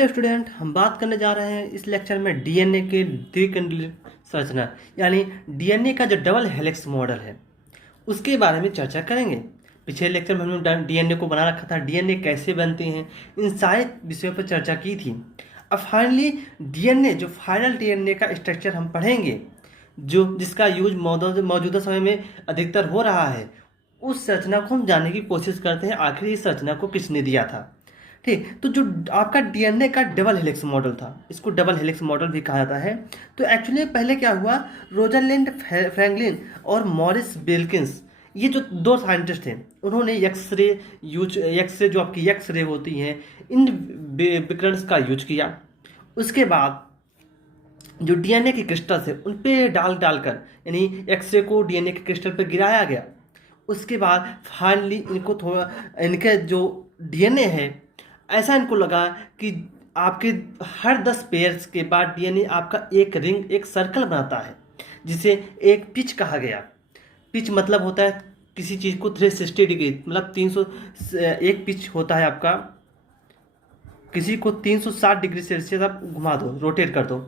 Hello student, हम बात करने जा रहे हैं इस लेक्चर में डीएनए के द्विकेंद्रित संरचना यानी डीएनए का जो डबल हेलिक्स मॉडल है उसके बारे में चर्चा करेंगे। पिछले लेक्चर में हमने डीएनए को बना रखा था, डीएनए कैसे बनते हैं, इन सारे विषयों पर चर्चा की थी। अब फाइनली डीएनए जो फाइनल डीएनए का स्ट्रक्चर हम पढ़ेंगे, जो जिसका यूज मौजूदा समय में अधिकतर हो रहा है, उस संरचना को हम जानने की कोशिश करते हैं आखिर इस संरचना को किसने दिया था। ठीक, तो जो आपका डीएनए का डबल हेलिक्स मॉडल था, इसको डबल हेलिक्स मॉडल भी कहा जाता है। तो एक्चुअली पहले क्या हुआ, रोजरलैंड फ्रैंकलिन और मॉरिस बिल्किंस, ये जो दो साइंटिस्ट थे, उन्होंने एक्सरे जो आपकी एक्सरे होती हैं, इन विकिरणस का यूज किया। उसके बाद जो डीएनए के क्रिस्टल्स है उन पे डालकर यानी एक्सरे को डीएनए के क्रिस्टल पे गिराया गया। उसके बाद फाइनली इनको थोड़ा, इनके जो डीएनए है, ऐसा इनको लगा कि आपके हर 10 पेयर्स के बाद डीएनए आपका एक रिंग, एक सर्कल बनाता है, जिसे एक पिच कहा गया। पिच मतलब होता है किसी चीज़ को 360 डिग्री, मतलब 300, एक पिच होता है आपका, किसी को 360 डिग्री सेल्सियस आप घुमा दो, रोटेट कर दो,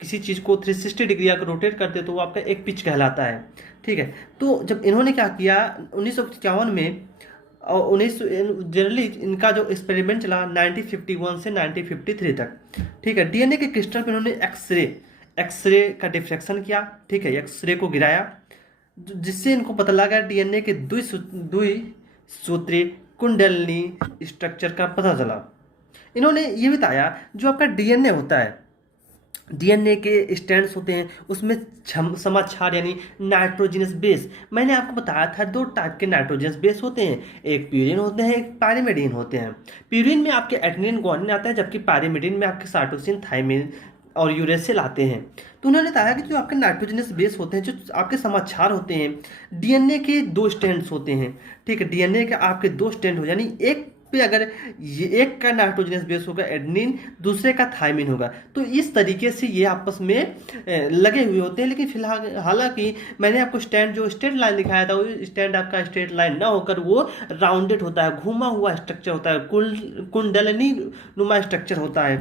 किसी चीज़ को 360 डिग्री अगर रोटेट करते तो वो आपका एक पिच कहलाता है। ठीक है, तो जब इन्होंने क्या किया 1951 में, और 19 जनरली इनका जो एक्सपेरिमेंट चला 1951 से 1953 तक। ठीक है, डीएनए के क्रिस्टल पे इन्होंने एक्सरे का डिफ्रैक्शन किया। ठीक है, एक्सरे को गिराया, जिससे इनको पता लगा डीएनए के द्विसूत्री कुंडलिनी स्ट्रक्चर का पता चला। इन्होंने ये बताया जो आपका डीएनए होता है, डीएनए के स्ट्रैंड्स होते हैं, उसमें समाचार यानी नाइट्रोजनस बेस, मैंने आपको बताया था 2 टाइप के नाइट्रोजनस बेस होते हैं, एक प्यूरिन होते हैं, एक पायरिमिडीन होते हैं। प्यूरिन में आपके एडेनिन ग्वानिन आता है, जबकि पायरिमिडीन में आपके साइटोसिन थाइमिन और यूरेसिल आते हैं। तो उन्होंने बताया कि जो आपके नाइट्रोजनस बेस होते हैं, जो आपके समाचार होते हैं, डीएनए के 2 स्ट्रैंड्स होते हैं। ठीक है, डीएनए के आपके 2 स्ट्रैंड हो, यानी एक पे अगर ये एक का नाइट्रोजनस बेस होगा एडेनिन, दूसरे का थाइमिन होगा, तो इस तरीके से ये आपस में लगे हुए होते हैं। लेकिन फिलहाल हालांकि मैंने आपको स्टैंड जो स्ट्रेट लाइन दिखाया था, वो स्टैंड आपका स्ट्रेट लाइन ना होकर वो राउंडेड होता है, घूमा हुआ स्ट्रक्चर होता है, कुंडलनी नुमा स्ट्रक्चर होता है।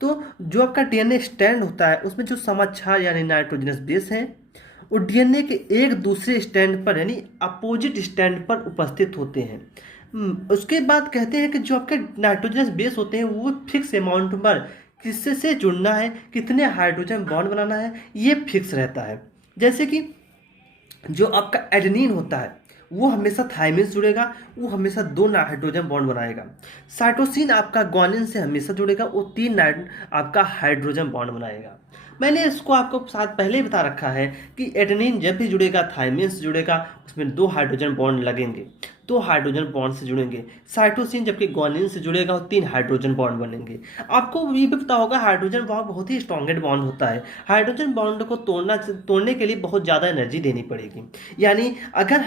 तो जो आपका डीएनए स्टैंड होता है उसमें जो समाचार यानी नाइट्रोजनस बेस है, वो डीएनए के एक दूसरे स्टैंड पर यानी अपोजिट स्टैंड पर उपस्थित होते हैं। उसके बाद कहते हैं कि जो आपके नाइट्रोजनस बेस होते हैं वो फिक्स अमाउंट पर किससे से जुड़ना है, कितने हाइड्रोजन बॉन्ड बनाना है, ये फिक्स रहता है। जैसे कि जो आपका एडेनिन होता है वो हमेशा थाइमिन से जुड़ेगा, वो हमेशा 2 हाइड्रोजन बॉन्ड बनाएगा। साइटोसिन आपका ग्वानिन से हमेशा जुड़ेगा, वो 3 आपका हाइड्रोजन बॉन्ड बनाएगा। मैंने इसको आपको साथ पहले ही बता रखा है कि एडेनिन जब भी जुड़ेगा थाइमिन से जुड़ेगा, उसमें 2 हाइड्रोजन बॉन्ड लगेंगे, 2 हाइड्रोजन बॉन्ड से जुड़ेंगे। साइटोसिन जबकि ग्वानिन से जुड़ेगा और 3 हाइड्रोजन बॉन्ड बनेंगे। आपको ये भी पता होगा हाइड्रोजन बॉन्ड बहुत ही स्ट्रॉन्गेस्ट बॉन्ड होता है। हाइड्रोजन बॉन्ड को तोड़ने के लिए बहुत ज़्यादा एनर्जी देनी पड़ेगी। यानी अगर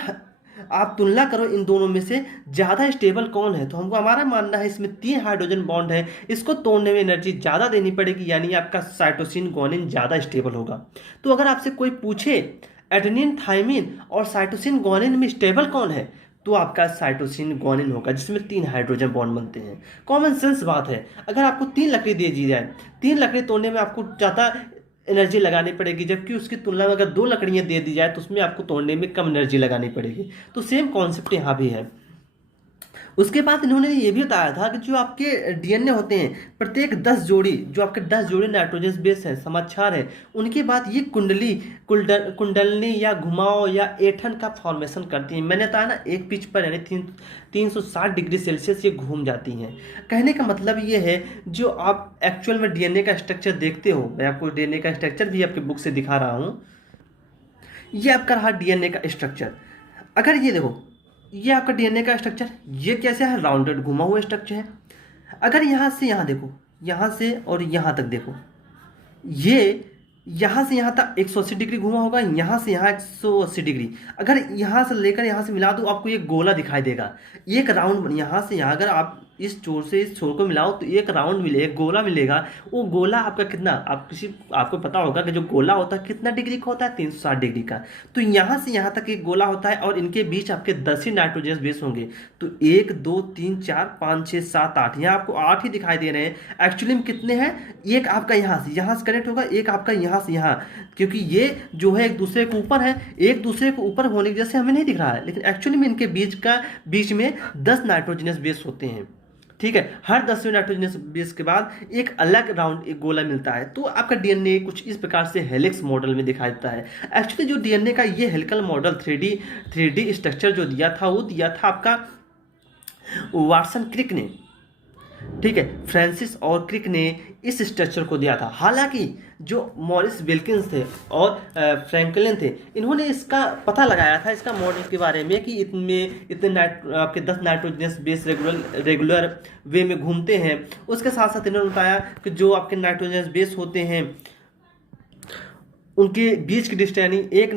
आप तुलना करो इन दोनों में से ज़्यादा स्टेबल कौन है, तो हमको हमारा मानना है इसमें 3 हाइड्रोजन बॉन्ड है, इसको तोड़ने में एनर्जी ज़्यादा देनी पड़ेगी, यानी आपका साइटोसिन ग्वानिन ज़्यादा स्टेबल होगा। तो अगर आपसे कोई पूछे एडेनिन थाइमिन और साइटोसिन ग्वानिन में स्टेबल कौन है, तो आपका साइटोसिन ग्वानिन होगा, जिसमें 3 हाइड्रोजन बॉन्ड बनते हैं। कॉमन सेंस बात है, अगर आपको 3 लकड़ी दे दी जाए, 3 लकड़ी तोड़ने में आपको ज़्यादा एनर्जी लगानी पड़ेगी, जबकि उसकी तुलना में अगर 2 लकड़ियां दे दी जाए तो उसमें आपको तोड़ने में कम एनर्जी लगानी पड़ेगी। तो सेम कॉन्सेप्ट यहाँ भी है। उसके बाद इन्होंने ये भी बताया था कि जो आपके डीएनए होते हैं, प्रत्येक 10 जोड़ी, जो आपके 10 जोड़ी नाइट्रोजन बेस है, समाचार है, उनके बाद ये कुंडलनी या घुमाव या ऐंठन का फॉर्मेशन करती हैं। मैंने बताया ना, एक पिच पर यानी 360 डिग्री सेल्सियस ये घूम जाती हैं। कहने का मतलब ये है, जो आप एक्चुअल में डीएनए का स्ट्रक्चर देखते हो, मैं आपको डीएनए का स्ट्रक्चर भी आपके बुक से दिखा रहा हूँ। ये आपका रहा डीएनए का स्ट्रक्चर। अगर ये देखो, ये आपका डीएनए का स्ट्रक्चर, ये कैसे है, राउंडेड घुमा हुआ स्ट्रक्चर है। अगर यहाँ से यहाँ देखो, यहाँ से और यहाँ तक देखो, ये यहाँ से यहाँ तक 180 डिग्री घुमा होगा, यहाँ से यहाँ 180 डिग्री। अगर यहाँ से लेकर यहाँ से मिला दो, आपको ये गोला दिखाई देगा, एक राउंड यहाँ से यहाँ। अगर आप इस छोर से इस छोर को मिलाओ तो एक राउंड मिलेगा, एक गोला मिलेगा। वो गोला आपका कितना, आपको पता होगा कि जो गोला होता है कितना डिग्री का होता है, 360 डिग्री का। तो यहाँ से यहाँ तक एक गोला होता है और इनके बीच आपके 10 ही नाइट्रोजनस बेस होंगे। तो 1 2 3 4 5 6 7 8, यहाँ आपको 8 ही दिखाई दे रहे हैं। एक्चुअली में कितने हैं, एक आपका यहाँ से कनेक्ट होगा, एक आपका यहाँ से यहाँ, क्योंकि ये जो है एक दूसरे के ऊपर है, एक दूसरे के ऊपर होने की वजह से हमें नहीं दिख रहा है, लेकिन एक्चुअली में इनके बीच में 10 नाइट्रोजनस बेस होते हैं। ठीक है, हर 10वें नाइट्रोजनस बेस के बाद एक अलग राउंड एक गोला मिलता है। तो आपका डीएनए कुछ इस प्रकार से हेलिक्स मॉडल में दिखाई देता है। एक्चुअली जो डीएनए का ये हेलिकल मॉडल 3D स्ट्रक्चर जो दिया था, वो दिया था आपका वाटसन क्रिक ने। ठीक है, फ्रांसिस और क्रिक ने इस स्ट्रक्चर को दिया था। हालांकि जो मॉरिस विल्किंस थे और फ्रैंकलिन थे, इन्होंने इसका पता लगाया था, इसका मॉडल के बारे में, कि इतने आपके 10 नाइट्रोजनस बेस रेगुलर वे में घूमते हैं। उसके साथ साथ इन्होंने बताया कि जो आपके नाइट्रोजनस बेस होते हैं उनके बीच की डिस्टेंस, एक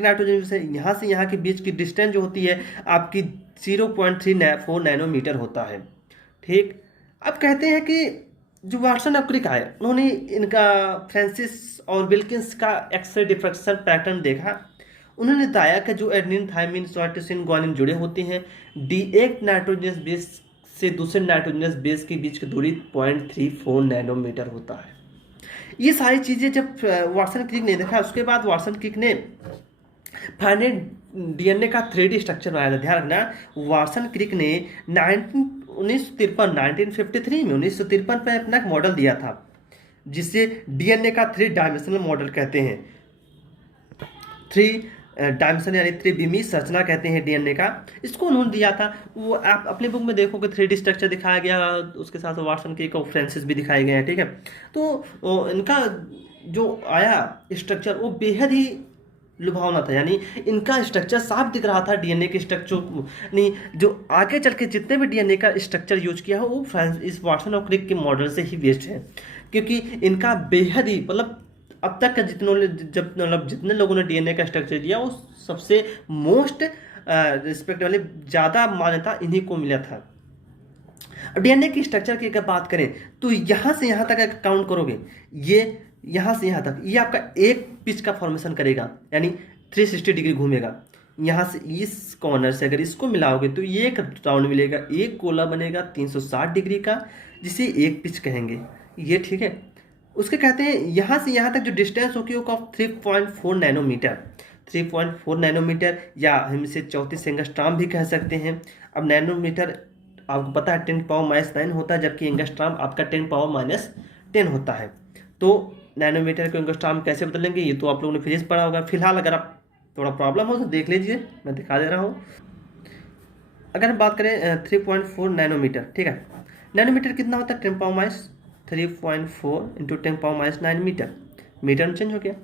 नाइट्रोजन से यहाँ के बीच की डिस्टेंस जो होती है आपकी 0.34 नैनोमीटर होता है। ठीक, अब कहते हैं कि जो वाटसन और क्रिक आए, उन्होंने इनका फ्रांसिस और विल्किंस का एक्सरे डिफ्रैक्शन पैटर्न देखा। उन्होंने बताया कि जो एडेनिन, थायमिन, साइटोसिन, ग्वानिन जुड़े होते हैं, एक नाइट्रोजनस बेस से दूसरे नाइट्रोजनस बेस के बीच की दूरी 0.34 नैनोमीटर होता है। ये सारी चीज़ें जब वाटसन क्रिक ने देखा, उसके बाद वाटसन क्रिक ने फाइनेट डीएनए का 3D स्ट्रक्चर बनाया था। ध्यान रखना, वाटसन क्रिक ने 1953 में 1953 में अपना एक मॉडल दिया था, जिसे डीएनए का 3 डायमेंशनल मॉडल कहते हैं। 3 डायमेंशन यानी त्रिविमीय संरचना कहते हैं डीएनए का। इसको उन्होंने दिया था। वो आप अपने बुक में देखोगे 3D स्ट्रक्चर दिखाया गया, उसके साथ वाटसन क्रिक और फ्रांसिस भी दिखाए गए हैं। ठीक है, तो इनका जो आया स्ट्रक्चर वो बेहद ही लुभावना था। यानी इनका स्ट्रक्चर साफ दिख रहा था डीएनए के स्ट्रक्चर नहीं, जो आगे चल के जितने भी डीएनए का स्ट्रक्चर यूज किया है वो इस वाटसन और क्रिक के मॉडल से ही बेस्ड है, क्योंकि इनका बेहद ही मतलब अब तक का जितने लोगों ने डीएनए का स्ट्रक्चर दिया वो सबसे मोस्ट रिस्पेक्ट वाली ज़्यादा मान्यता इन्हीं को मिला था। डीएनए की स्ट्रक्चर की अगर बात करें तो यहाँ से यहाँ तक अगर काउंट करोगे, ये यहाँ से यहाँ तक ये आपका एक पिच का फॉर्मेशन करेगा, यानी 360 डिग्री घूमेगा। यहाँ से इस कॉर्नर से अगर इसको मिलाओगे तो ये एक राउंड मिलेगा, एक गोला बनेगा 360 डिग्री का, जिसे एक पिच कहेंगे ये। ठीक है, उसके कहते हैं यहाँ से यहाँ तक जो डिस्टेंस होगी वो 3.4 नैनोमीटर, 3.4 नैनोमीटर, या हम इसे 34 एंगस्ट्रॉम भी कह सकते हैं। अब नैनोमीटर आपको पता है 10⁻⁹ होता है, जबकि एंगस्ट्रॉम आपका 10⁻10 होता है। तो नैनोमीटर को एंगस्ट्रॉम कैसे बदलेंगे ये तो आप लोगों ने फिजिक्स पढ़ा होगा। फिलहाल अगर आप थोड़ा प्रॉब्लम हो तो देख लीजिए, मैं दिखा दे रहा हूँ। अगर हम बात करें 3.4 नैनोमीटर, ठीक है, नैनोमीटर कितना होता है 10⁻3.4 इंटू 10⁻9 मीटर। मीटर में चेंज हो गया,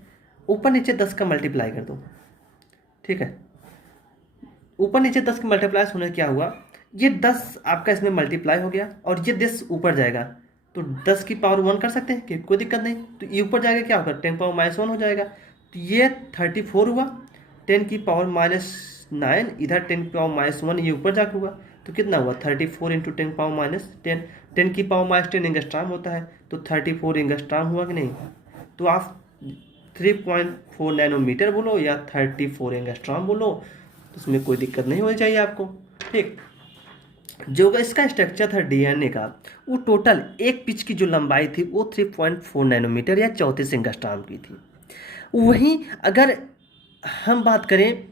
ऊपर नीचे 10 का मल्टीप्लाई कर दो। ठीक है, ऊपर नीचे 10 का मल्टीप्लाई होने क्या हुआ, ये 10 आपका इसमें मल्टीप्लाई हो गया और ये 10 ऊपर जाएगा, तो 10 की पावर 1 कर सकते हैं कि कोई दिक्कत नहीं। तो ये ऊपर जाएगा क्या होगा 10⁻1 हो जाएगा, तो ये 34 हुआ। 10 की पावर -9 इधर 10⁻1 ये ऊपर जाकर हुआ, तो कितना हुआ 34 इंटू 10⁻10। 10 की पावर -10 एंगस्ट्रॉम होता है, तो 34 एंगस्ट्रॉम हुआ कि नहीं। तो आप 3.4 नैनोमीटर बोलो या 34 एंगस्ट्रॉम बोलो, तो उसमें कोई दिक्कत नहीं होनी चाहिए आपको। ठीक, जो इसका स्ट्रक्चर था डीएनए का, वो टोटल एक पिच की जो लंबाई थी वो 3.4 नैनोमीटर या 34 एंगस्ट्रॉम की थी। वहीं अगर हम बात करें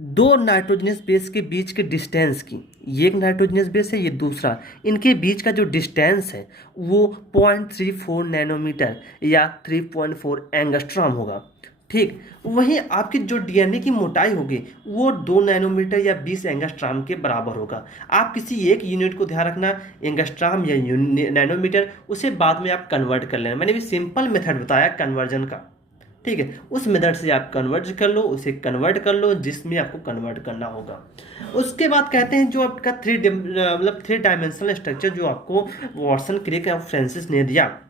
दो नाइट्रोजनस बेस के बीच के डिस्टेंस की, ये एक नाइट्रोजनस बेस है, ये दूसरा, इनके बीच का जो डिस्टेंस है वो 0.34 नैनोमीटर या 3.4 एंगस्ट्रॉम होगा। ठीक, वहीं आपकी जो डीएनए की मोटाई होगी वो 2 नैनोमीटर या 20 एंगस्ट्रॉम के बराबर होगा। आप किसी एक यूनिट को ध्यान रखना, एंगस्ट्रॉम या नैनोमीटर, उसे बाद में आप कन्वर्ट कर लेना। मैंने भी सिंपल मेथड बताया कन्वर्जन का। ठीक है, उस मेथड से आप कन्वर्ट कर लो, उसे कन्वर्ट कर लो जिसमें आपको कन्वर्ट करना होगा। उसके बाद कहते हैं जो आपका 3 डायमेंशनल स्ट्रक्चर जो आपको वाटसन क्रिक और फ्रांसिस ने दिया,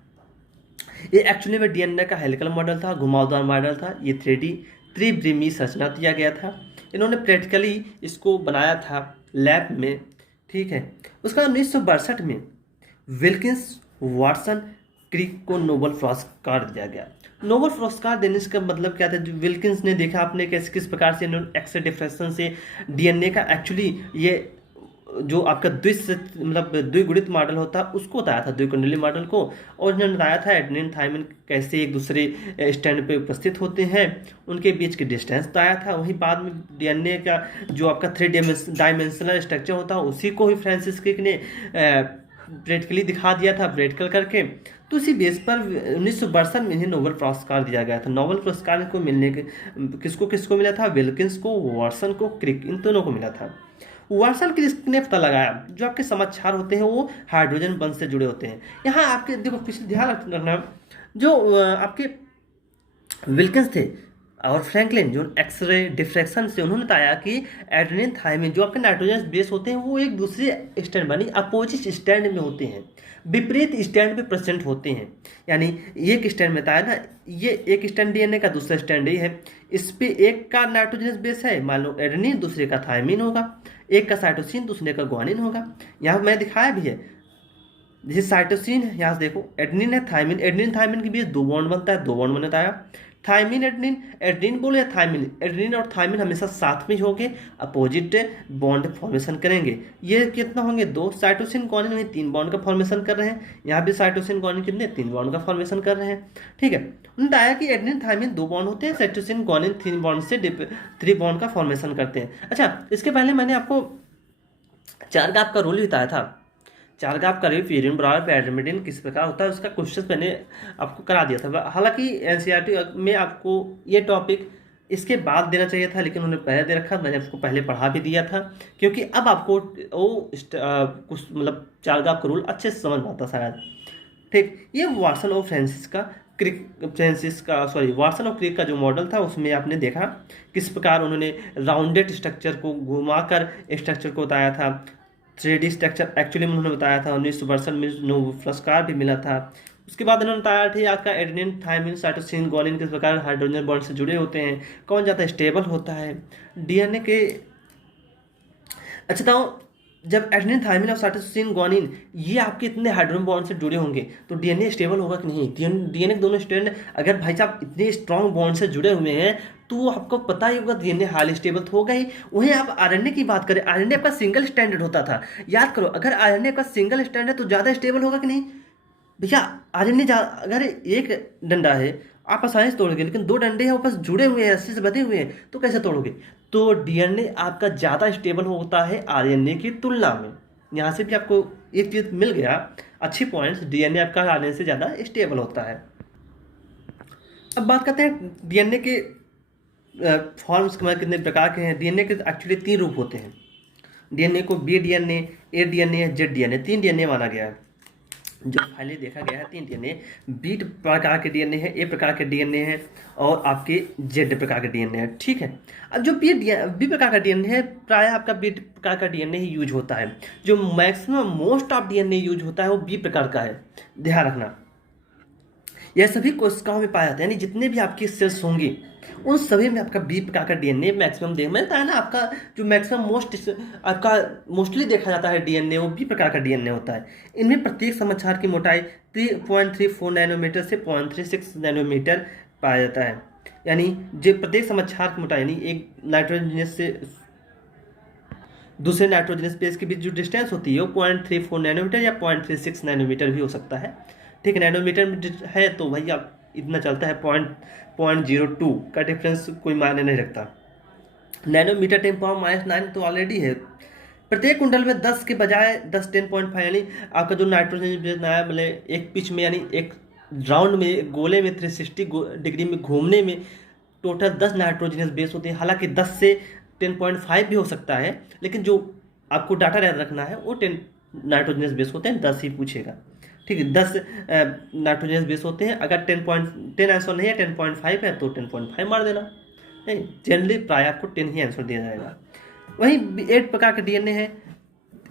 ये एक्चुअली में डीएनए का हेलिकल मॉडल था, घुमावदार मॉडल था। ये 3D त्रिविमीय संरचना दिया गया था। इन्होंने प्रैक्टिकली इसको बनाया था लैब में। ठीक है। उसका 1962 में विल्किंस, वाटसन, क्रिक को नोबेल पुरस्कार दिया गया। नोबेल पुरस्कार देने का मतलब क्या था? जो विल्किंस ने देखा आपने कैसे किस प्रकार से एक्स रे डिफ्रैक्शन से डीएनए का एक्चुअली ये जो आपका मतलब द्विगुणित मॉडल होता है उसको बताया था, द्विकुंडली मॉडल को। और उन्होंने बताया था एडेनिन थायमिन कैसे एक दूसरे स्टैंड पे उपस्थित होते हैं, उनके बीच की डिस्टेंस बताया था। वहीं बाद में डीएनए का जो आपका 3 डायमेंशनल स्ट्रक्चर होता है उसी को ही फ्रांसिस क्रिक ने प्रैक्टिकली दिखा दिया था, प्रैक्टिकल करके। तो इसी बेस पर 1962 में इन्हें नोबेल पुरस्कार दिया गया था। नोबेल पुरस्कार को मिलने के किसको किसको मिला था? विल्किंस को, वाटसन को, क्रिक, इन दोनों को मिला था। वाटसन क्रिक ने पता लगाया जो आपके समाचार होते हैं वो हाइड्रोजन बंध से जुड़े होते हैं। यहाँ आपके देखो पिछले ध्यान रखना, जो आपके विल्किंस थे और फ्रैंकलिन जो एक्सरे डिफ्रैक्शन से उन्होंने बताया कि एडेनिन थायमिन जो आपके नाइट्रोजन बेस होते हैं वो एक दूसरे स्टैंड यानी अपोजिट स्टैंड में होते हैं, विपरीत स्टैंड पे प्रेजेंट होते हैं। यानी एक स्टैंड में बताया ना, ये एक स्टैंड डीएनए का, दूसरा स्टैंड ये है, इस पे एक का नाइट्रोजन बेस है मान लो एडेनिन, दूसरे का थायमिन होगा, एक का साइटोसिन, दूसरे का ग्वानिन होगा। यहाँ मैं दिखाया भी है, जैसे साइटोसिन है, यहाँ से देखो एडेनिन है, थायमिन, एडेनिन थायमिन के बीच 2 बॉन्ड बनता है, 2 बॉन्ड मैंने बताया। थायमिन एडेनिन, एडेनिन बोले या थायमिन, एडेनिन और थायमिन हमेशा साथ में होंगे, अपोजिट बॉन्ड फॉर्मेशन करेंगे। ये कितना होंगे? 2। साइटोसिन ग्वानिन में 3 बॉन्ड का फॉर्मेशन कर रहे हैं, यहाँ भी साइटोसिन ग्वानिन कितने? 3 बॉन्ड का फॉर्मेशन कर रहे हैं। ठीक है, उन्होंने बताया कि एडेनिन थायमिन 2 बॉन्ड होते हैं, साइटोसिन ग्वानिन 3 बॉन्ड से 3 बॉन्ड का फॉर्मेशन करते हैं। अच्छा, इसके पहले मैंने आपको चारगाप का रोल भी बताया था। चारगाप का रिव यूरिन बराबर पैरामीडिन किस प्रकार होता है उसका क्वेश्चन मैंने आपको करा दिया था। हालांकि एनसीईआरटी में आपको ये टॉपिक इसके बाद देना चाहिए था, लेकिन उन्होंने पहले दे रखा, मैंने आपको पहले पढ़ा भी दिया था, क्योंकि अब आपको वो कुछ मतलब चारगाप का रूल अच्छे से समझ आता शायद। ठीक, ये वाटसन और वाटसन और क्रिक का जो मॉडल था उसमें आपने देखा किस प्रकार उन्होंने राउंडेड स्ट्रक्चर को घुमाकर स्ट्रक्चर को बताया था। 3D स्ट्रक्चर एक्चुअली में उन्होंने बताया था, 1962 में नोबेल पुरस्कार भी मिला था। उसके बाद उन्होंने बताया था आपका एडेनिन थायमिन साइटोसिन ग्वानिन किस प्रकार हाइड्रोजन बॉन्ड से जुड़े होते हैं, कौन ज़्यादा स्टेबल होता है डीएनए के। अच्छा, तो जब एडेनिन थायमिन और साइटोसिन ग्वानिन ये आपके इतने हाइड्रोजन बॉन्ड से जुड़े होंगे तो डीएनए स्टेबल होगा कि नहीं? डीएनए के दोनों स्ट्रैंड अगर भाई साहब इतने स्ट्रॉन्ग बॉन्ड से जुड़े हुए हैं तो आपको पता ही होगा डीएनए हाईली स्टेबल तो होगा ही। वहीं आप आरएनए की बात करें, आरएनए आपका सिंगल स्टैंडर्ड होता था। याद करो, अगर आरएनए का सिंगल स्टैंड है तो ज़्यादा स्टेबल होगा कि नहीं भैया? आरएनए अगर एक डंडा है आप आसानी से तोड़ोगे, लेकिन 2 डंडे हैं वो बस जुड़े हुए हैं, रस्सी से बंधे हुए हैं, तो कैसे तोड़ोगे? तो डीएनए आपका ज़्यादा स्टेबल होता है आरएनए की तुलना में। यहाँ से भी आपको एक चीज़ मिल गया, अच्छी पॉइंट्स, डीएनए आपका आरएनए से ज़्यादा स्टेबल होता है। अब बात करते हैं डीएनए के फॉर्म्स कितने प्रकार के हैं। डीएनए के एक्चुअली 3 रूप होते हैं। डीएनए को बी डीएनए, ए डीएनए, जेड डीएनए, 3 डीएनए माना गया है। जो फाइनली देखा गया है 3 डीएनए, बी प्रकार के डीएनए है, ए प्रकार के डीएनए है और आपके जेड प्रकार के डीएनए है। ठीक है, अब जो बी प्रकार का डीएनए है प्राय आपका बी प्रकार का डीएनए ही यूज होता है। जो maximum most of DNA use होता है वो बी प्रकार का है, ध्यान रखना। यह सभी कोशिकाओं में पाया जाता है, यानी जितने भी आपकी सेल्स होंगी उन सभी में आपका बी प्रकार का डीएनए मैक्सिमम देखा मैंने बताया ना। आपका जो मैक्सिमम आपका मोस्टली देखा जाता है डीएनए वो बी प्रकार का डीएनए होता है। इनमें प्रत्येक समाचार की मोटाई 3.34 नैनोमीटर से 0.36 नैनोमीटर पाया जाता है। यानी जो प्रत्येक समाचार की मोटाई, यानी एक नाइट्रोजनस से दूसरे नाइट्रोजनस बेस के बीच जो डिस्टेंस होती है वो 0.34 नैनोमीटर या 0.36 नैनोमीटर भी हो सकता है। ठीक है, नैनोमीटर में है तो भाई आप इतना चलता है, 0.02 का डिफरेंस कोई मायने नहीं रखता। नैनोमीटर 10⁻⁹ तो ऑलरेडी है। प्रत्येक कुंडल में 10 के बजाय 10 10.5, यानी आपका जो नाइट्रोजन नया मतलब एक पिच में, यानी एक राउंड में, गोले में 360 डिग्री में घूमने में टोटल 10 नाइट्रोजनस बेस होते हैं। हालांकि 10 से 10.5 भी हो सकता है, लेकिन जो आपको डाटा याद रखना है वो 10 नाइट्रोजनस बेस होते हैं, 10 ही पूछेगा। ठीक है, 10 नाइट्रोजनस बेस होते हैं। अगर 10 आंसर नहीं है, 10.5 है तो 10.5 मार देना। नहीं, जनरली प्राय आपको 10 ही आंसर दिया जाएगा। वहीं 8 प्रकार का डीएनए है।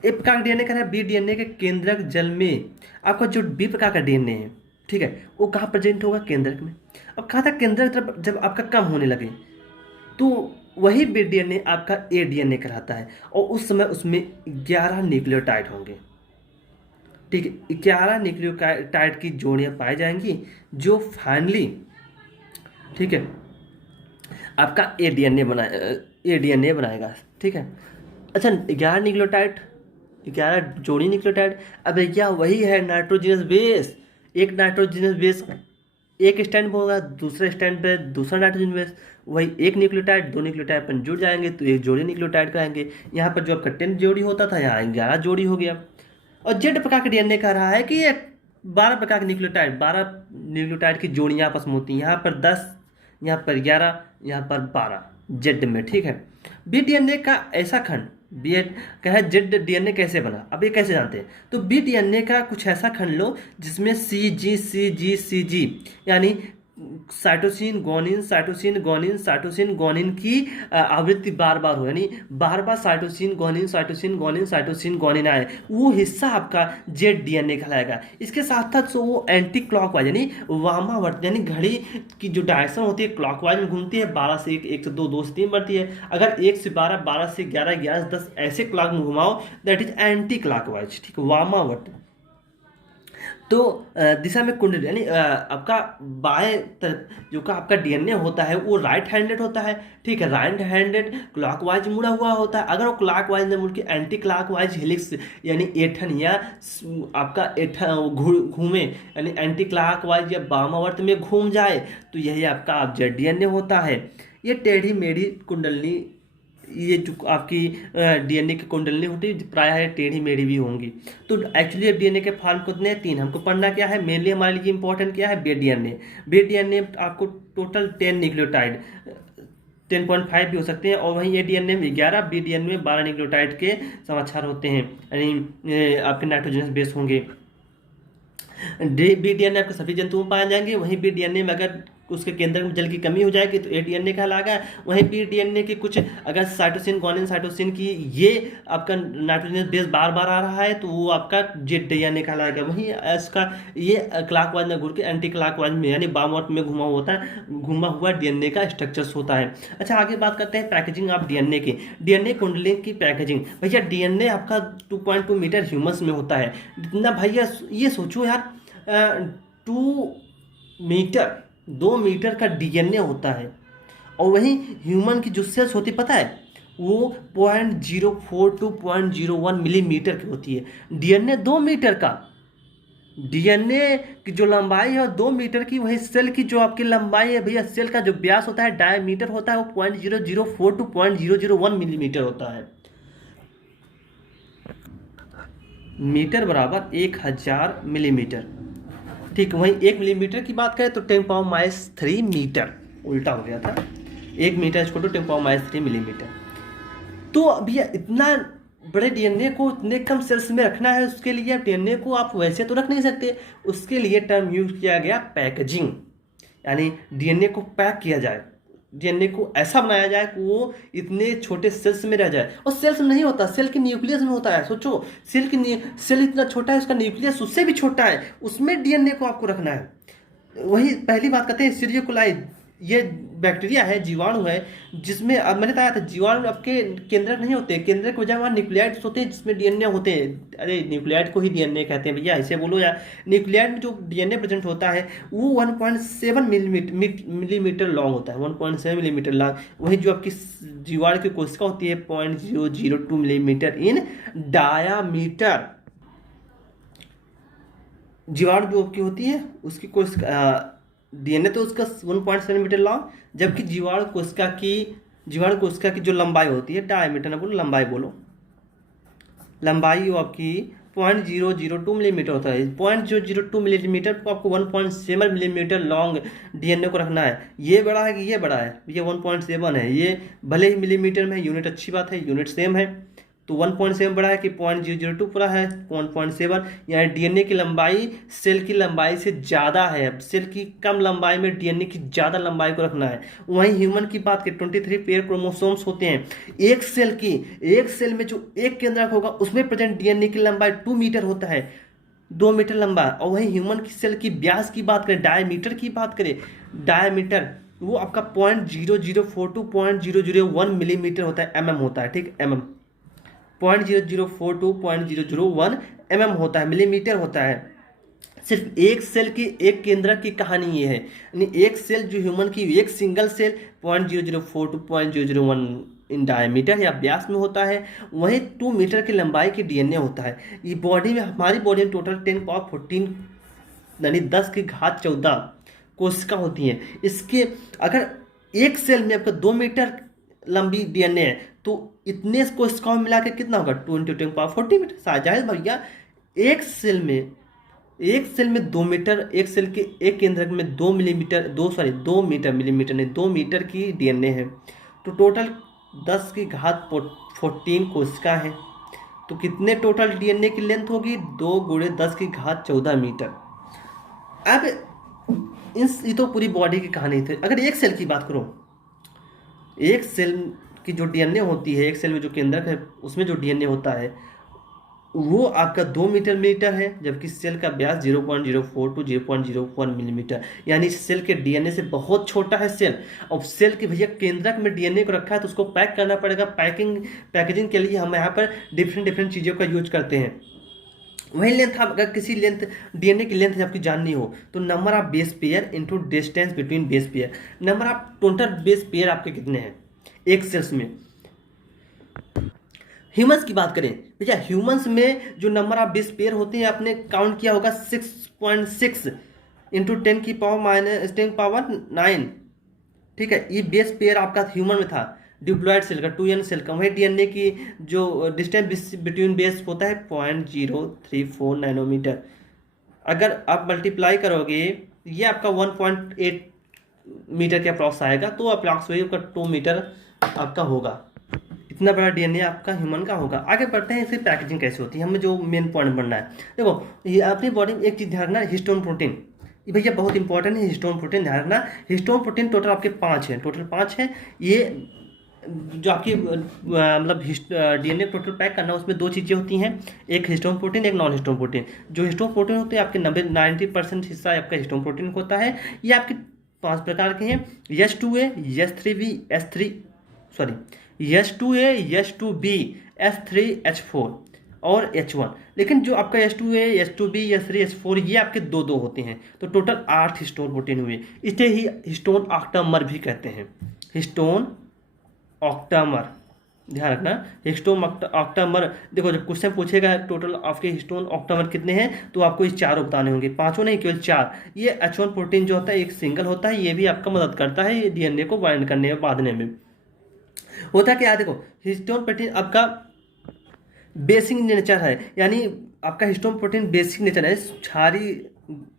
एक प्रकार का डीएनए का है बी डीएनए के केंद्रक जल में। आपका जो बी प्रकार का डीएनए है, ठीक है, वो कहाँ प्रेजेंट होगा? केंद्रक में। अब कहा था केंद्रक जब आपका कम होने लगे तो वही डीएनए आपका ए डीएनए कहलाता है, और उस समय उसमें 11 न्यूक्लियोटाइड होंगे। ठीक है, 11 न्यूक्लियोटाइड की जोड़ियां पाई जाएंगी जो फाइनली, ठीक है, आपका ए डीएनए बनाएगा। ठीक है, अच्छा 11 न्यूक्लियोटाइड, 11 जोड़ी न्यूक्लियोटाइड। अब क्या वही है नाइट्रोजनस बेस, एक नाइट्रोजनस बेस एक स्टैंड पर होगा, दूसरे स्टैंड पे दूसरा नाइट्रोजन बेस, वही एक न्यूक्लियोटाइड दो न्यूक्लियोटाइड पर जुड़ जाएंगे तो एक जोड़ी न्यूक्लियोटाइड कहेंगे। यहाँ पर जो आपका 10 जोड़ी होता था यहाँ 11 जोड़ी हो गया। और जेड प्रकार का डीएनए कह रहा है कि ये 12 प्रकार के न्यूक्लियोटाइड, 12 न्यूक्लियोटाइड की जोड़ियाँ आपस में होती हैं, यहाँ पर 10, यहाँ पर 11, यहाँ पर 12 जेड में। ठीक है, बी डीएनए का ऐसा खंड, बी कह है जेड डीएनए कैसे बना, अब ये कैसे जानते हैं, तो बी डीएनए का कुछ ऐसा खंड लो जिसमें सी जी यानी साइटोसिन गोनिन की आवृत्ति बार बार हो, यानी बार बार साइटोसिन गोनिन आए, वो हिस्सा आपका जेड डीएनए कहलाएगा। इसके साथ साथ वो एंटी क्लॉकवाइज यानी वामावर्त, यानी घड़ी की जो डायरेक्शन होती है क्लॉकवाइज में घूमती है, 12 से 1, 1 से 2, 2 से 3 बढ़ती है। अगर 1 से 12, 12 से 11, 11 से 10 ऐसे क्लॉक में घुमाओ, दैट इज एंटी क्लॉकवाइज। ठीक है, वामावर्त। तो दिशा में कुंडली यानी आपका बाएं तरफ जो का आपका डीएनए होता है वो राइट हैंडेड होता है। ठीक है, राइट हैंडेड क्लॉकवाइज मुड़ा हुआ होता है। अगर वो क्लॉकवाइज में मुड़ के एंटी क्लॉकवाइज हेलिक्स यानी एठन या आपका एठन घूमे यानी एंटी क्लॉकवाइज या वामावर्त में घूम जाए तो यही आपका आप डीएनए होता है। ये टेढ़ी मेढ़ी कुंडली, ये जो आपकी डीएनए की कुंडली होती है प्रायः टेढ़ी मेढ़ी भी होंगी। तो एक्चुअली अब डीएनए के फॉर्म कितने हैं, 3। हमको पढ़ना क्या है, मेनली हमारे लिए इंपॉर्टेंट क्या है, बे डीएनए आपको टोटल 10 न्यूक्लियोटाइड, 10.5 भी हो सकते हैं, और वहीं ए डीएनए में 11, बी डीएनए में 12 न्यूक्लियोटाइड के समाचार होते हैं, यानी आपके नाइट्रोजनस बेस होंगे। बी डीएनए आपके सभी जंतुओं में पाए जाएंगे। वहीं बी डीएनए में अगर उसके केंद्र में जल की कमी हो जाएगी तो ए डीएनए कहलाएगा। वहीं बी डीएनए की कुछ अगर साइटोसिन की ये आपका नाइट्रोजन बेस बार बार आ रहा है तो वो आपका जेड डीएनए कहलाएगा। वहीं इसका ये क्लॉकवाइज में घूर के एंटी क्लॉकवाइज में यानी वामावर्त में घुमा हुआ डीएनए का स्ट्रक्चर्स होता है। अच्छा, आगे बात करते हैं पैकेजिंग ऑफ डीएनए की, डीएनए कुंडली की पैकेजिंग। भैया डीएनए आपका 2.2 मीटर ह्यूमस में होता है। इतना भैया ये सोचो यार, 2 मीटर का डीएनए होता है, और वहीं ह्यूमन की जो सेल्स होती पता है वो 0.04 टू 0.01 मिलीमीटर की होती है। डीएनए 2 मीटर का, डीएनए की जो लंबाई है 2 मीटर की, वही सेल की जो आपकी लंबाई है भैया, सेल का जो व्यास होता है डायमीटर होता है वो 0.004 टू 0.001 मिलीमीटर होता है। मीटर बराबर 1000 मिलीमीटर। ठीक, वहीं 1 मिलीमीटर की बात करें तो 10⁻³ मीटर, उल्टा हो गया था, 1 मीटर इसको तो 10⁻³ मिलीमीटर। तो भैया इतना बड़े डीएनए को इतने कम सेल्स में रखना है, उसके लिए डीएनए को आप वैसे तो रख नहीं सकते, उसके लिए टर्म यूज किया गया पैकेजिंग, यानी डीएनए को पैक किया जाए, डीएनए को ऐसा बनाया जाए कि वो इतने छोटे सेल्स में रह जाए। और सेल्स में नहीं होता, सेल के न्यूक्लियस में होता है। सोचो, सेल इतना छोटा है, उसका न्यूक्लियस उससे भी छोटा है, उसमें डीएनए को आपको रखना है। वही पहली बात करते हैं सीरियोकुलाई, ये बैक्टीरिया है, जीवाणु है, जिसमें अब मैंने बताया था जीवाणु आपके केंद्रक नहीं होते, केंद्रक की वजह वहाँ न्यूक्लियाइड्स होते हैं जिसमें डीएनए होते हैं। अरे न्यूक्लियाइड को ही डीएनए कहते हैं भैया, ऐसे बोलो यार। न्यूक्लियाइड में जो डीएनए प्रेजेंट होता है वो 1.7 मिलीमीटर लॉन्ग होता है, 1.7 मिलीमीटर लॉन्ग। वही जो आपकी जीवाणु की कोशिका होती है 0.002 मिलीमीटर इन डायामीटर। जीवाणु जो आपकी होती है उसकी कोशिका डीएनए तो उसका 1.7 मीटर लॉन्ग, जबकि जीवाणु कोशिका की जो लंबाई होती है, डायमीटर ना बोलो, लंबाई बोलो, लंबाई वो आपकी 0.002 मिलीमीटर होता है। 0.002 मिलीमीटर को आपको 1.7 मिलीमीटर लॉन्ग डीएनए को रखना है। ये बड़ा है कि ये बड़ा है, ये 1.7 है, ये भले ही मिलीमीटर में यूनिट अच्छी बात है, यूनिट सेम है, तो 1.7 बड़ा है कि 0.002 पूरा है 1.7, यानी डीएनए की लंबाई सेल की लंबाई से ज़्यादा है। सेल की कम लंबाई में डीएनए की ज़्यादा लंबाई को रखना है। वहीं ह्यूमन की बात करें 23 पेयर क्रोमोसोम्स होते हैं। एक सेल में जो एक केंद्रक होगा उसमें प्रेजेंट डीएनए की लंबाई 2 मीटर होता है, 2 मीटर लंबा। और वहीं ह्यूमन की सेल की व्यास की बात करें, डायमीटर की बात करें, डायमीटर वो आपका 0.0042.001 मिलीमीटर होता है, mm होता है, ठीक, mm 0.0042.001 mm होता है, मिलीमीटर होता है। सिर्फ एक सेल की, एक केंद्रक की कहानी ये है, यानी एक सेल जो ह्यूमन की, एक सिंगल सेल 0.0042.001 इन डायमीटर या व्यास में होता है, वहीं 2 मीटर की लंबाई की डीएनए होता है। ये बॉडी में, हमारी बॉडी में टोटल 10 पावर 14 यानी 10 की घात 14 कोशिका होती हैं। इसके अगर एक सेल में आपका 2 मीटर लंबी डीएनए है तो इतने कोशिकाओं में मिला के कितना होगा, 20 पावर 40 मीटर। शायद भैया एक सेल में 2 मीटर, एक सेल के एक केंद्रक में 2 मिलीमीटर, 2 मीटर, मिलीमीटर नहीं, 2 मीटर की डीएनए है, तो टोटल 10 की घात 14 कोशिका है। तो कितने टोटल डीएनए की लेंथ होगी, 2 गुणे 10 की घात 14 मीटर। अब ये तो पूरी बॉडी की कहानी थी। अगर एक सेल की बात करो, एक सेल की जो डीएनए होती है, एक सेल में जो केंद्रक है उसमें जो डीएनए होता है वो आपका 2 मीटर है, जबकि सेल का व्यास 0.04 टू 0.01 मिलीमीटर, यानी सेल के डीएनए से बहुत छोटा है सेल। अब सेल के भैया केंद्रक में डीएनए को रखा है तो उसको पैक करना पड़ेगा। पैकेजिंग के लिए हम यहाँ पर डिफरेंट चीज़ों का यूज करते हैं। वही लेंथ, आप अगर किसी लेंथ डीएनए की लेंथ आपकी जाननी हो तो number of base pair into distance between base pair, number of total base pair आपके कितने हैं एक सेल्स में। ह्यूमंस की बात करें भैया, ह्यूमंस में जो नंबर ऑफ बेस पेयर होते हैं आपने काउंट किया होगा 6.6 इंटू 10⁻⁹ ठीक है, ये बेस पेयर आपका ह्यूमन में था, डिप्लॉयड सेल का, 2n सेल का। वही डीएनए की जो डिस्टेंस बिटवीन बेस होता है 0.034 नैनोमीटर। अगर आप मल्टीप्लाई करोगे ये आपका 1.8 मीटर के अप्रॉक्स आएगा, तो अप्रॉक्स वही आपका 2 मीटर आपका होगा। इतना बड़ा डीएनए आपका ह्यूमन का होगा। आगे बढ़ते हैं, फिर पैकेजिंग कैसे होती है, हमें जो मेन पॉइंट बनना है। देखो ये अपनी बॉडी में एक चीज़ ध्यान रखना, हिस्टोन प्रोटीन, ये भैया बहुत इंपॉर्टेंट है। हिस्टोन प्रोटीन ध्यान रखना, हिस्टोन प्रोटीन टोटल आपके 5 हैं, टोटल 5 हैं। ये जो आपकी मतलब डीएनए टोटल पैक करना, उसमें 2 चीज़ें होती हैं, एक हिस्टोन प्रोटीन, एक नॉन हिस्टोन प्रोटीन। जो हिस्टोन प्रोटीन होते हैं आपके 90% हिस्सा आपका हिस्टोन प्रोटीन होता है। ये आपके 5 प्रकार के हैं, H2A, H3B, H2A, H2B, H3, H4 और H1। लेकिन जो आपका H2A, H2B, H3, H4 ये आपके 2 होते हैं, तो टोटल 8 हिस्टोन प्रोटीन हुए। इसे ही हिस्टोन ऑक्टामर भी कहते हैं, हिस्टोन ऑक्टामर, ध्यान रखना हिस्टोन ऑक्टामर। देखो जब क्वेश्चन पूछेगा टोटल आपके हिस्टोन ऑक्टामर कितने हैं, तो आपको ये 4 बताने होंगे, 5 नहीं केवल 4। ये H1 प्रोटीन जो होता है एक सिंगल होता है, ये भी आपका मदद करता है ये डीएनए को बाइंड करने में, बांधने में। होता क्या है, देखो हिस्टोन प्रोटीन आपका बेसिक नेचर है, यानी आपका हिस्टोन प्रोटीन बेसिक नेचर है,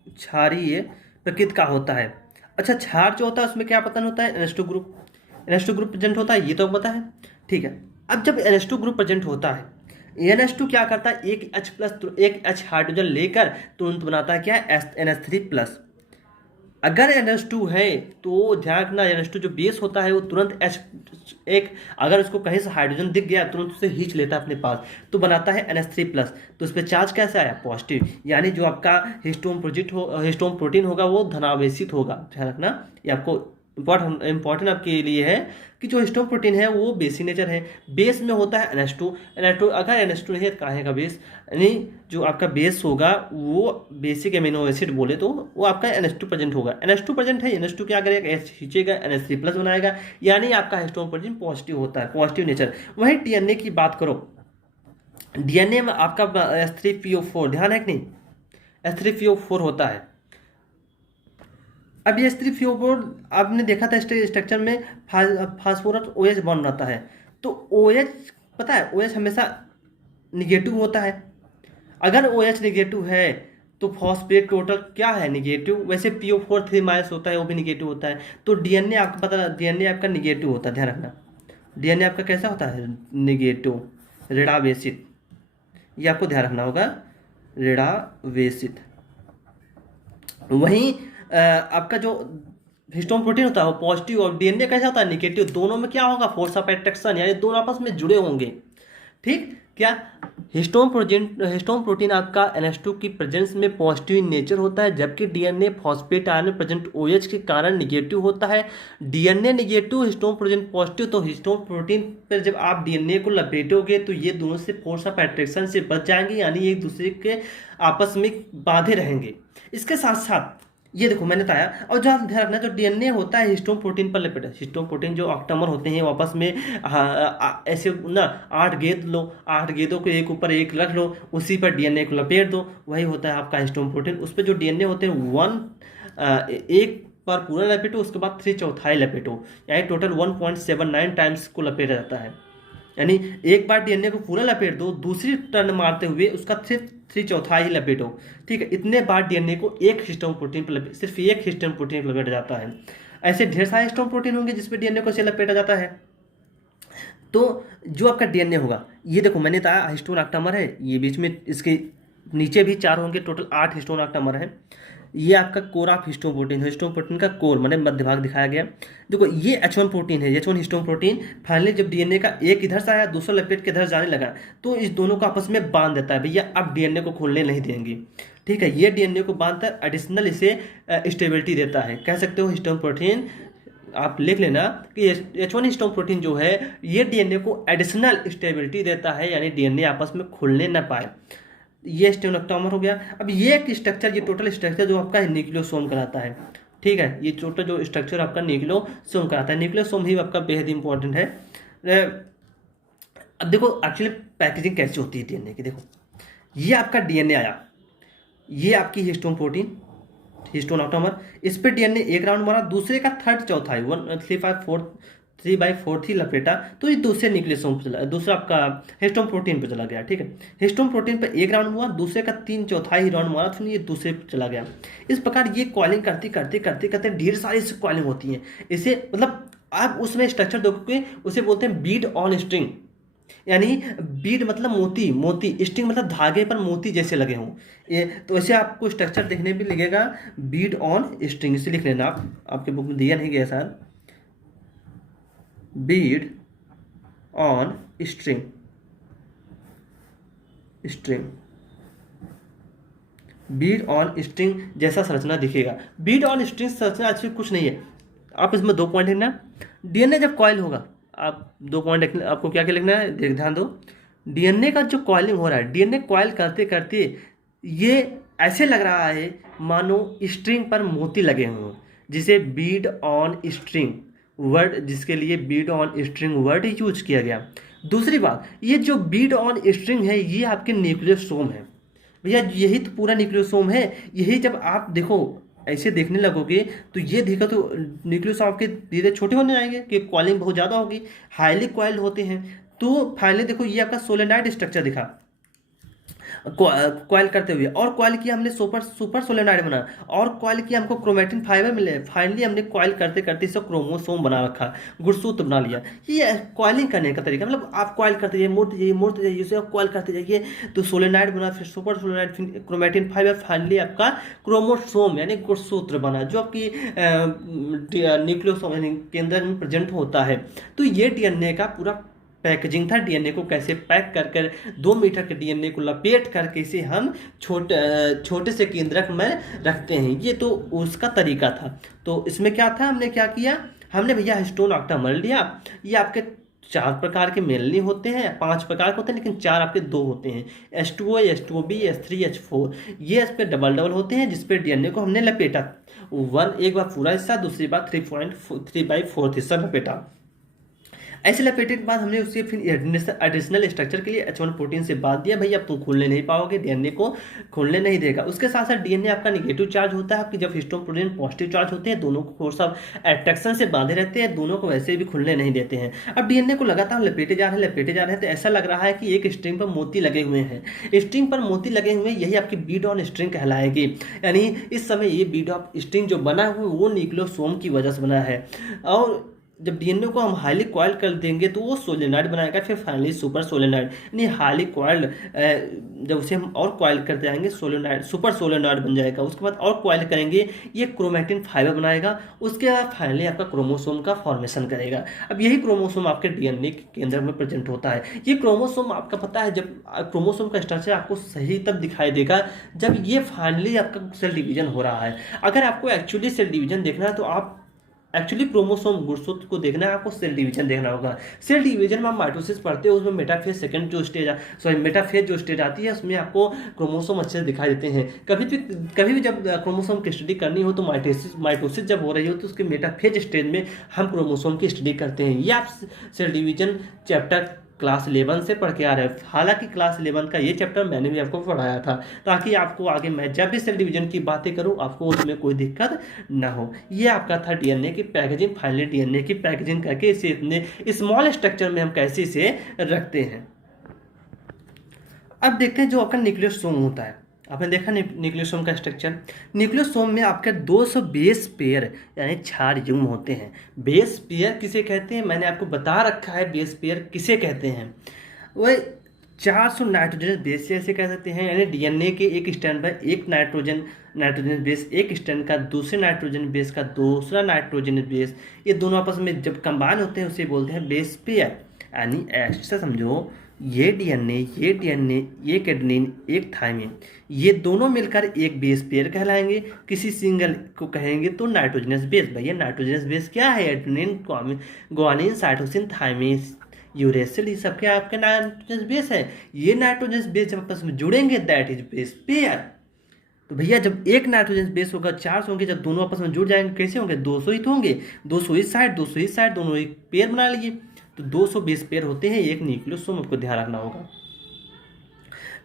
क्षारीय प्रकृति का होता है। अच्छा, क्षार जो होता है उसमें क्या पतन होता है, NH2 group, NH2 group present होता है, ये तो पता है, ठीक है। अब जब NH2 ग्रुप प्रेजेंट होता है, NH2 क्या करता है, एक H हाइड्रोजन लेकर तुरंत बनाता है क्या, NH3+। अगर NH2 है तो ध्यान रखना, NH2 जो बेस होता है वो तुरंत अगर उसको कहीं से हाइड्रोजन दिख गया तुरंत उसे खींच लेता है अपने पास, तो बनाता है NH3+। तो उस पर चार्ज कैसे आया, पॉजिटिव, यानी जो आपका हिस्टोन प्रोटीन होगा वो धनावेशित होगा। ध्यान रखना, ये आपको इंपॉर्टेंट आपके लिए है कि जो हिस्टोन प्रोटीन है वो बेसिक नेचर है। बेस में होता है NH2, अगर NH2 नहीं है तो काहे का बेस, यानी जो आपका बेस होगा वो बेसिक एमिनो एसिड बोले तो वो आपका NH2 प्रेजेंट होगा। NH2 प्रेजेंट है, NH2 क्या करेगा, H खींचेगा, NH3+ बनाएगा, यानी आपका हिस्टोन प्रोटीन पॉजिटिव होता है, पॉजिटिव नेचर। वहीं डीएनए की बात करो, डीएनए में आपका H3PO4, ध्यान है कि नहीं, H3PO4 होता है। अब ये H3PO4 आपने देखा था स्ट्रक्चर में फास्फोरस OH बॉन्ड रहता है, तो OH पता है, OH हमेशा निगेटिव होता है। अगर OH निगेटिव है तो फॉस्फेट टोटल क्या है, निगेटिव। वैसे PO4 3- होता है, वो भी निगेटिव होता है। तो डीएनए आपको पता, डीएनए आपका निगेटिव होता है, ध्यान रखना। डीएनए आपका कैसा होता है, निगेटिव, ऋणावेशित, ये आपको ध्यान रखना होगा, ऋणावेशित। वहीं आपका जो हिस्टोन प्रोटीन होता है वो पॉजिटिव, और डीएनए कैसा होता है, निगेटिव। दोनों में क्या होगा, फोर्स ऑफ अट्रैक्शन, यानी दोनों आपस में जुड़े होंगे, ठीक। क्या हिस्टोन प्रोटीन आपका NH2 की प्रेजेंस में पॉजिटिव इन नेचर होता है, जबकि डीएनए फॉस्फेट आयन में प्रेजेंट OH के कारण निगेटिव होता है। DNA negative, histone protein positive. तो हिस्टोन प्रोटीन पर जब आप डीएनए को लपेटोगे तो ये दोनों से फोर्स ऑफ अट्रैक्शन से बच जाएंगे, यानी एक दूसरे के आपस में बांधे रहेंगे। इसके साथ साथ ये देखो मैंने बताया, और जहाँ ध्यान रखना, जो डीएनए होता है हिस्टोन प्रोटीन पर लपेटा। हिस्टोन प्रोटीन जो ऑक्टामर होते हैं आपस में ऐसे ना 8 गेंद लो, 8 गेंदों को एक ऊपर एक रख लो, उसी पर डीएनए को लपेट दो, वही होता है आपका हिस्टोन प्रोटीन। उस पर जो डीएनए होते हैं एक बार पूरा लपेटो, उसके बाद 3/4 लपेटो, यानी टोटल 1.79 टाइम्स को लपेटा जाता है। यानी एक बार डीएनए को पूरा लपेट दो, दूसरी टर्न मारते हुए उसका सिर्फ 3/4 ही लपेटो। ठीक है, इतने बार डीएनए को एक हिस्टोन प्रोटीन पर सिर्फ एक हिस्टोन प्रोटीन पर लपेटा जाता है। ऐसे ढेर सारे हिस्टोन प्रोटीन होंगे जिसपे डीएनए को से लपेटा जाता है। तो जो आपका डीएनए होगा, ये देखो मैंने बताया हिस्टोन ऑक्टामर है, ये बीच में इसके नीचे भी 4 होंगे, टोटल 8 हिस्टोन ऑक्टामर है। ये आपका कोर ऑफ हिस्टोन प्रोटीन है, हिस्टोन प्रोटीन का कोर मैंने मध्य भाग दिखाया गया। देखो ये H1 प्रोटीन है, H1 हिस्टोन प्रोटीन। फाइनली जब डीएनए का एक इधर से आया, दूसरा लपेट के इधर जाने लगा, तो इस दोनों को आपस में बांध देता है, भैया अब डीएनए को खोलने नहीं देंगे। ठीक है, ये डीएनए को बांधता है, एडिशनल इसे स्टेबिलिटी देता है। कह सकते हो हिस्टोन प्रोटीन, आप लिख लेना कि H1 हिस्टोन प्रोटीन जो है ये डीएनए को एडिशनल स्टेबिलिटी देता है, यानी डीएनए आपस में खुलने ना पाए। ये हिस्टोन ऑक्टामर हो गया। अब ये एक स्ट्रक्चर, ये टोटल स्ट्रक्चर जो आपका न्यूक्लियोसोम कहलाता है। ठीक है, ये टोटल जो स्ट्रक्चर आपका न्यूक्लियोसोम कहलाता है, न्यूक्लियोसोम ही आपका बेहद इंपॉर्टेंट है। अब देखो एक्चुअली पैकेजिंग कैसे होती है डीएनए की। देखो ये आपका डीएनए आया, ये आपकी हिस्टोन प्रोटीन, हिस्टोन ऑक्टामर, इस पर डीएनए एक राउंड मारा, दूसरे का 3/4 1/3/4 ही लपेटा, तो ये दूसरे न्यूक्लियोसोम पे चला, दूसरा आपका हिस्टोन प्रोटीन पे चला गया। ठीक है, हिस्टोन प्रोटीन पे एक राउंड हुआ, दूसरे का 3/4 ही राउंड मारा, तो ये दूसरे पे चला गया। इस प्रकार ये कॉलिंग करते करते करते करते ढेर सारी इससे कॉलिंग होती है। इसे मतलब आप उसमें स्ट्रक्चर देखोगे, उसे बोलते हैं बीड ऑन स्ट्रिंग, यानी बीड मतलब मोती, मोती, स्ट्रिंग मतलब धागे पर मोती जैसे लगे हों। ये तो ऐसे आपको स्ट्रक्चर देखने भी लगेगा, बीड ऑन स्ट्रिंग, इसे लिख लेना आप, आपके बुक में दिया नहीं गया sir, Beed on string, string, Beed on string जैसा संरचना दिखेगा। बीड ऑन स्ट्रिंग संरचना अच्छी कुछ नहीं है। आप इसमें 2 पॉइंट लिखना, डीएनए जब कॉइल होगा, आप 2 पॉइंट आपको क्या क्या लिखना है, ध्यान दो। डीएनए का जो कॉइलिंग हो रहा है, डीएनए कॉइल करते करते ये ऐसे लग रहा है मानो स्ट्रिंग पर मोती लगे हों, जिसे बीड ऑन स्ट्रिंग वर्ड, जिसके लिए Beed on string word use किया गया। दूसरी बात, ये जो बीड ऑन स्ट्रिंग है ये आपके न्यूक्लियोसोम है भैया, यही तो पूरा न्यूक्लियोसोम है। यही जब आप देखो ऐसे देखने लगोगे तो ये देखो तो न्यूक्लियोसोम आपके धीरे छोटे होने जाएंगे कि कॉइलिंग बहुत ज़्यादा होगी, हाईली कॉइल्ड होते हैं। तो फाइनली देखो ये आपका सोलेनॉइड स्ट्रक्चर दिखा कॉइल करते हुए, और कॉइल किया हमने सुपर सोलेनॉइड बना, और कॉइल किया हमको क्रोमेटिन फाइबर मिले, फाइनली हमने कॉइल करते करते इसको क्रोमोसोम बना रखा, गुणसूत्र बना लिया। ये कॉइलिंग करने का तरीका, मतलब आप कॉइल करते जाइए, मोड़ते जाइए उसे, कॉइल करते जाइए तो सोलेनॉइड बना, फिर सुपर सोलेनॉइड, फिर क्रोमेटिन फाइबर, फाइनली आपका क्रोमोसोम यानी गुणसूत्र बना, जो आपकी न्यूक्लियोसोम यानी केंद्र में प्रेजेंट होता है। तो ये डीएनए का पूरा पैकेजिंग था, डीएनए को कैसे पैक कर कर 2 मीटर के डीएनए को लपेट करके इसे हम छोटे से केंद्रक में रखते हैं, ये तो उसका तरीका था। तो इसमें क्या था, हमने क्या किया, हमने भैया हिस्टोन ऑक्टामर लिया। ये आपके 4 प्रकार के मेनली होते हैं, 5 प्रकार के होते हैं, लेकिन 4 आपके 2 होते हैं, H2O, H2B, H3, H4। ये इस पर डबल डबल होते हैं, जिसपे डीएनए को हमने लपेटा, एक बार पूरा हिस्सा, दूसरी बार 3/4 हिस्सा लपेटा। ऐसे लपेटे के बाद हमने उसके फिर एडिशनल स्ट्रक्चर के लिए H1 प्रोटीन से बांध दिया, भाई अब तुम खोलने नहीं पाओगे, डीएनए को खोलने नहीं देगा। उसके साथ साथ डीएनए आपका नेगेटिव चार्ज होता है, आपकी जब हिस्टोन प्रोटीन पॉजिटिव चार्ज होते हैं, दोनों को फोर्स ऑफ अट्रैक्शन से बांधे रहते हैं, दोनों को वैसे भी खुलने नहीं देते हैं। अब डीएनए को लगातार लपेटे जा रहे हैं, तो ऐसा लग रहा है कि एक स्ट्रिंग पर मोती लगे हुए हैं, स्ट्रिंग पर मोती लगे हुए, यही आपकी बीड ऑन स्ट्रिंग कहलाएगी। यानी इस समय ये बीड ऑफ स्ट्रिंग जो बना हुआ वो न्यूक्लियोसोम की वजह से बना है। और जब डीएनए को हम हाईली कॉइल्ड कर देंगे तो वो सोलेनॉइड बनाएगा, फिर फाइनली सुपर सोलेनॉइड, यानी हाईली कॉइल्ड जब उसे हम और कॉइल करते जाएंगे सोलेनॉइड सुपर सोलेनॉइड बन जाएगा। उसके बाद और कॉइल करेंगे, ये क्रोमैटिन फाइबर बनाएगा। उसके बाद फाइनली आपका क्रोमोसोम का फॉर्मेशन करेगा। अब यही क्रोमोसोम आपके डीएनए के केंद्र में प्रेजेंट होता है। ये क्रोमोसोम आपका पता है, जब क्रोमोसोम का स्ट्रक्चर आपको सही तब दिखाई देगा जब ये फाइनली आपका सेल डिवीजन हो रहा है। अगर आपको एक्चुअली सेल डिवीजन देखना है तो आप एक्चुअली क्रोमोसोम गुणसूत्र को देखना है, आपको सेल डिवीजन देखना होगा। सेल डिवीजन में आप माइटोसिस पढ़ते हो, उसमें मेटाफेज सेकंड जो स्टेज मेटाफेज जो स्टेज आती है उसमें आपको क्रोमोसोम अच्छे से दिखाई देते हैं। कभी भी जब क्रोमोसोम की स्टडी करनी हो तो माइटोसिस जब हो रही हो तो उसके मेटाफेज स्टेज में हम क्रोमोसोम की स्टडी करते हैं। ये आप सेल डिवीजन चैप्टर क्लास 11 से पढ़ के आ रहे हैं। हालांकि क्लास 11 का ये चैप्टर मैंने भी आपको पढ़ाया था, ताकि आपको आगे मैं जब भी सेल डिवीजन की बातें करूं आपको उसमें कोई दिक्कत ना हो। ये आपका था डीएनए की पैकेजिंग। फाइनली डीएनए की पैकेजिंग करके इसे इतने स्मॉल स्ट्रक्चर में हम कैसे इसे रखते हैं। अब देखते हैं जो आपका न्यूक्लियोसोम होता है। आपने देखा न्यूक्लियोसोम का स्ट्रक्चर। न्यूक्लियोसोम में आपके 200 बेस पेयर यानी क्षार युग्म होते हैं। बेस पेयर किसे कहते हैं मैंने आपको बता रखा है, बेस पेयर किसे कहते हैं। वह 400 नाइट्रोजन बेस से ऐसे कह सकते हैं, यानी डीएनए के एक स्ट्रैंड पर एक नाइट्रोजन बेस, एक स्ट्रैंड का दूसरे नाइट्रोजन बेस का दूसरा नाइट्रोजन बेस, ये दोनों आपस में जब कंबाइन होते हैं उसे बोलते हैं बेस पेयर। यानी ऐसा समझो, ये डीएनए, ये कैडनिन, एक थाइमिन, ये दोनों मिलकर एक बेस पेयर कहलाएंगे। किसी सिंगल को कहेंगे तो नाइट्रोजनस बेस। भैया नाइट्रोजनस बेस क्या है? Adenine, guanine, cytosine, thymine, uracil, ये सबके आपके नाइट्रोजनस बेस है। ये नाइट्रोजनस बेस जब आपस में जुड़ेंगे दैट इज बेस पेयर। तो भैया जब एक नाइट्रोजन बेस होगा 400 होंगे, जब दोनों आपस में जुड़ जाएंगे कैसे होंगे? 200 ही तो होंगे, 200 इस साइड 200 इस साइड, दोनों एक पेयर बना लिए। तो 200 बेस पेयर होते हैं एक न्यूक्लियोसोम, आपको ध्यान रखना होगा।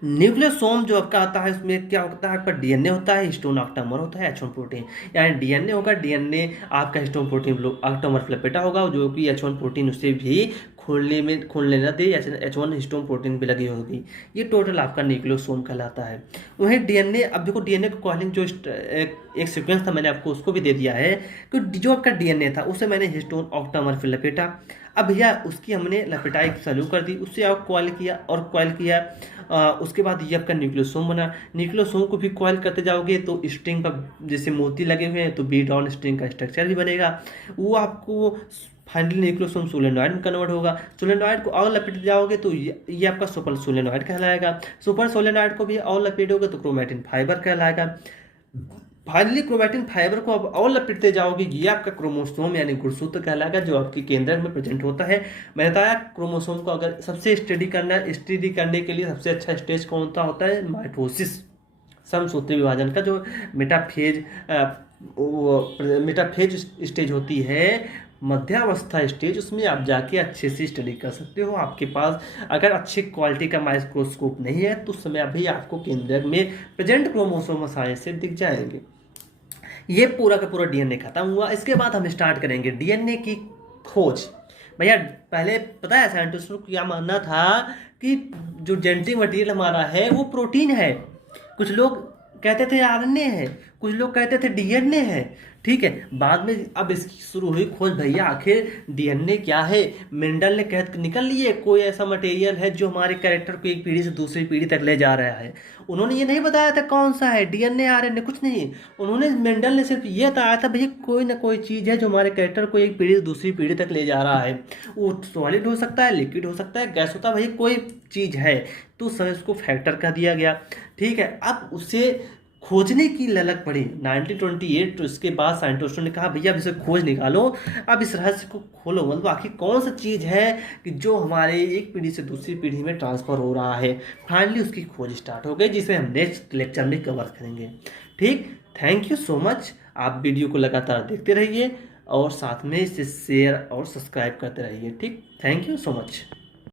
न्यूक्लियोसोम जो आपका आता है उसमें क्या होता है? आपका डीएनए होता है, हिस्टोन ऑक्टामर होता है, H1 प्रोटीन। यानी डीएनए होगा, डीएनए आपका हिस्टोन प्रोटीन ऑक्टामर फ्लपेटा होगा, जो कि H1 प्रोटीन उससे भी खोलने न दे, H1 हिस्टोन प्रोटीन भी लगी होगी। ये टोटल आपका न्यूक्लियोसोम कहलाता है। वहीं डीएनए, अब देखो डीएनए को कॉलिंग जो एक सीक्वेंस था मैंने आपको उसको भी दे दिया है कि जो आपका डीएनए था उसे मैंने हिस्टोन ऑक्टामर फिर लपेटा। अब भैया उसकी हमने लपेटाई चालू कर दी, उससे आप कॉइल किया उसके बाद ये आपका न्यूक्लियोसोम बना। न्यूक्लियोसोम को भी कॉइल करते जाओगे तो स्ट्रिंग पर जैसे मोती लगे हुए हैं तो बी डाउन स्ट्रिंग का स्ट्रक्चर भी बनेगा। वो आपको फाइनली न्यूक्लियोसोम सोलेनॉइड में कन्वर्ट होगा। सोलेनॉइड को और लपेट जाओगे तो ये आपका सुपर सोलेनॉइड कहलाएगा। सुपर सोलेनॉइड को भी और लपेटोगे तो क्रोमैटिन फाइबर कहलाएगा। फाइनली क्रोमैटिन फाइबर को अब और लपेटते जाओगे, ये आपका क्रोमोसोम यानी गुणसूत्र कहलाएगा, जो आपके केंद्र में प्रेजेंट होता है। मैंने बताया क्रोमोसोम को अगर सबसे स्टडी करने के लिए सबसे अच्छा स्टेज कौन सा होता है? माइटोसिस, समसूत्री विभाजन का जो मेटाफेज स्टेज होती है, मध्यावस्था स्टेज, उसमें आप जाके अच्छे से स्टडी कर सकते हो। आपके पास अगर अच्छी क्वालिटी का माइक्रोस्कोप नहीं है तो उस समय अभी आपको केंद्र में प्रेजेंट क्रोमोसोम आसानी से दिख जाएंगे। ये पूरा का पूरा डीएनए खत्म हुआ। इसके बाद हम स्टार्ट करेंगे डीएनए की खोज। भैया पहले पता है साइंटिस्टों को क्या मानना था कि जो जेनेटिक मटेरियल हमारा है वो प्रोटीन है। कुछ लोग कहते थे आरएनए है, कुछ लोग कहते थे डीएनए है, ठीक है। बाद में अब इसकी शुरू हुई खोज, भैया आखिर डीएनए क्या है। मेंडल ने कह निकल लिए कोई ऐसा मटेरियल है जो हमारे कैरेक्टर को एक पीढ़ी से दूसरी पीढ़ी तक ले जा रहा है। उन्होंने ये नहीं बताया था कौन सा है, डीएनए आरएनए कुछ नहीं। मेंडल ने सिर्फ ये बताया था भैया कोई ना कोई चीज़ है जो हमारे कैरेक्टर को एक पीढ़ी से दूसरी पीढ़ी तक ले जा रहा है। वो सॉलिड हो सकता है, लिक्विड हो सकता है, गैस होता है, भैया कोई चीज़ है। तो उस समय उसको फैक्टर कर दिया गया, ठीक है। अब उसे खोजने की ललक पड़ी 1928। तो इसके बाद साइंटिस्टों ने कहा भैया अब इसे खोज निकालो, अब इस रहस्य को खोलो, मतलब आखिर कौन सा चीज़ है कि जो हमारे एक पीढ़ी से दूसरी पीढ़ी में ट्रांसफ़र हो रहा है। फाइनली उसकी खोज स्टार्ट हो गई, जिसे हम नेक्स्ट लेक्चर में कवर करेंगे, ठीक। Thank you so much. आप वीडियो को लगातार देखते रहिए और साथ में इसे शेयर और सब्सक्राइब करते रहिए, ठीक। Thank you so much.